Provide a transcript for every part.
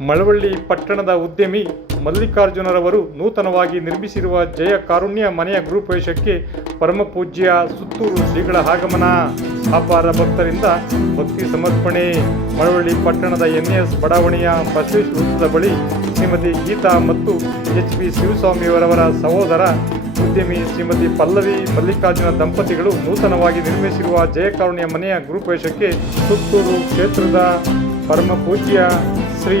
ಮಳವಳ್ಳಿ ಪಟ್ಟಣದ ಉದ್ಯಮಿ ಮಲ್ಲಿಕಾರ್ಜುನರವರು ನೂತನವಾಗಿ ನಿರ್ಮಿಸಿರುವ ಜಯ ಕಾರುಣ್ಯ ಮನೆಯ ಗೃಹಪ್ರವೇಶಕ್ಕೆ ಪರಮಪೂಜ್ಯ ಸುತ್ತೂರು ಶ್ರೀಗಳ ಆಗಮನ. ಅಪಾರ ಭಕ್ತರಿಂದ ಭಕ್ತಿ ಸಮರ್ಪಣೆ. ಮಳವಳ್ಳಿ ಪಟ್ಟಣದ NS ಬಡಾವಣೆಯ ಬಸವೇಶ್ವರ ವೃತ್ತದ ಬಳಿ ಶ್ರೀಮತಿ ಗೀತಾ ಮತ್ತು HP ಶಿವಸ್ವಾಮಿಯವರವರ ಸಹೋದರ ಉದ್ಯಮಿ ಶ್ರೀಮತಿ ಪಲ್ಲವಿ ಮಲ್ಲಿಕಾರ್ಜುನ ದಂಪತಿಗಳು ನೂತನವಾಗಿ ನಿರ್ಮಿಸಿರುವ ಜಯ ಕಾರುಣ್ಯ ಮನೆಯ ಗೃಹಪ್ರವೇಶಕ್ಕೆ ಸುತ್ತೂರು ಕ್ಷೇತ್ರದ ಪರಮಪೂಜ್ಯ ಶ್ರೀ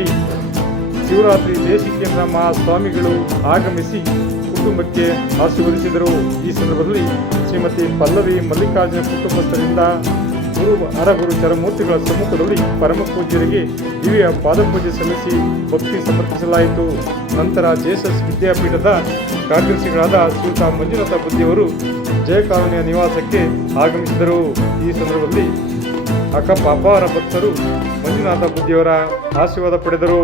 ಶಿವರಾತ್ರಿ ದೇಶಿಕೇಂದ್ರ ಮಹಾಸ್ವಾಮಿಗಳು ಆಗಮಿಸಿ ಕುಟುಂಬಕ್ಕೆ ಆಶೀರ್ವದಿಸಿದರು. ಈ ಸಂದರ್ಭದಲ್ಲಿ ಶ್ರೀಮತಿ ಪಲ್ಲವಿ ಮಲ್ಲಿಕಾರ್ಜುನ ಕುಟುಂಬಸ್ಥರಿಂದ ಗುರು ಹರಗುರು ಚರಮೂರ್ತಿಗಳ ಸಮ್ಮುಖದಲ್ಲಿ ಪರಮಪೂಜ್ಯರಿಗೆ ದಿವ್ಯ ಪಾದಪೂಜೆ ಸಲ್ಲಿಸಿ ಭಕ್ತಿ ಸಮರ್ಪಿಸಲಾಯಿತು. ನಂತರ ಜೆಎಸ್ಎಸ್ ವಿದ್ಯಾಪೀಠದ ಕಾರ್ಯದರ್ಶಿಗಳಾದ ಶ್ರೀಯುತ ಮಂಜುನಾಥ ಬುದ್ಧಿಯವರು ಜಯಕಾರುಣ್ಯ ನಿವಾಸಕ್ಕೆ ಆಗಮಿಸಿದರು. ಈ ಸಂದರ್ಭದಲ್ಲಿ ಅಪಾರ ಭಕ್ತರು ಮಂಜುನಾಥ ಬುದ್ಧಿಯವರ ಆಶೀರ್ವಾದ ಪಡೆದರು.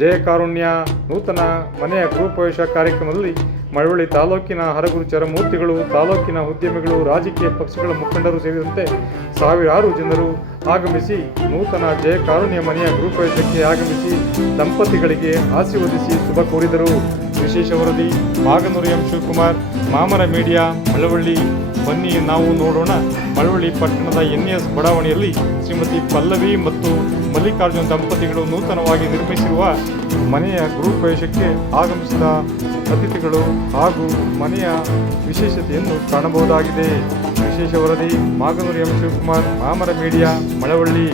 ಜಯಕಾರುಣ್ಯ ನೂತನ ಮನೆಯ ಗೃಹಪ್ರವೇಶ ಕಾರ್ಯಕ್ರಮದಲ್ಲಿ ಮಳವಳ್ಳಿ ತಾಲೂಕಿನ ಹರಗುರು ಚರಮೂರ್ತಿಗಳು, ತಾಲೂಕಿನ ಉದ್ಯಮಿಗಳು, ರಾಜಕೀಯ ಪಕ್ಷಗಳ ಮುಖಂಡರು ಸೇರಿದಂತೆ ಸಾವಿರಾರು ಜನರು ಆಗಮಿಸಿ ನೂತನ ಜಯಕಾರುಣ್ಯ ಮನೆಯ ಗೃಹಪ್ರವೇಶಕ್ಕೆ ಆಗಮಿಸಿ ದಂಪತಿಗಳಿಗೆ ಆಶೀರ್ವದಿಸಿ ಶುಭ ಕೋರಿದರು. ವಿಶೇಷ ವರದಿ ಮಾಗನೂರು ಎಂ ಶಿವಕುಮಾರ್, ಮಾಮರ ಮೀಡಿಯಾ, ಮಳವಳ್ಳಿ. ಬನ್ನಿ ನಾವು ನೋಡೋಣ. ಮಳವಳ್ಳಿ ಪಟ್ಟಣದ NS ಬಡಾವಣೆಯಲ್ಲಿ ಶ್ರೀಮತಿ ಪಲ್ಲವಿ ಮತ್ತು ಮಲ್ಲಿಕಾರ್ಜುನ ದಂಪತಿಗಳು ನೂತನವಾಗಿ ನಿರ್ಮಿಸಿರುವ ಮನೆಯ ಗೃಹಪ್ರವೇಶಕ್ಕೆ ಆಗಮಿಸಿದ ಅತಿಥಿಗಳು ಹಾಗೂ ಮನೆಯ ವಿಶೇಷತೆಯನ್ನು ಕಾಣಬಹುದಾಗಿದೆ. ವಿಶೇಷ ವರದಿ ಮಾಗನೂರು ಎಂ ಶಿವಕುಮಾರ್, ಮಾಮರ ಮೀಡಿಯಾ, ಮಳವಳ್ಳಿ.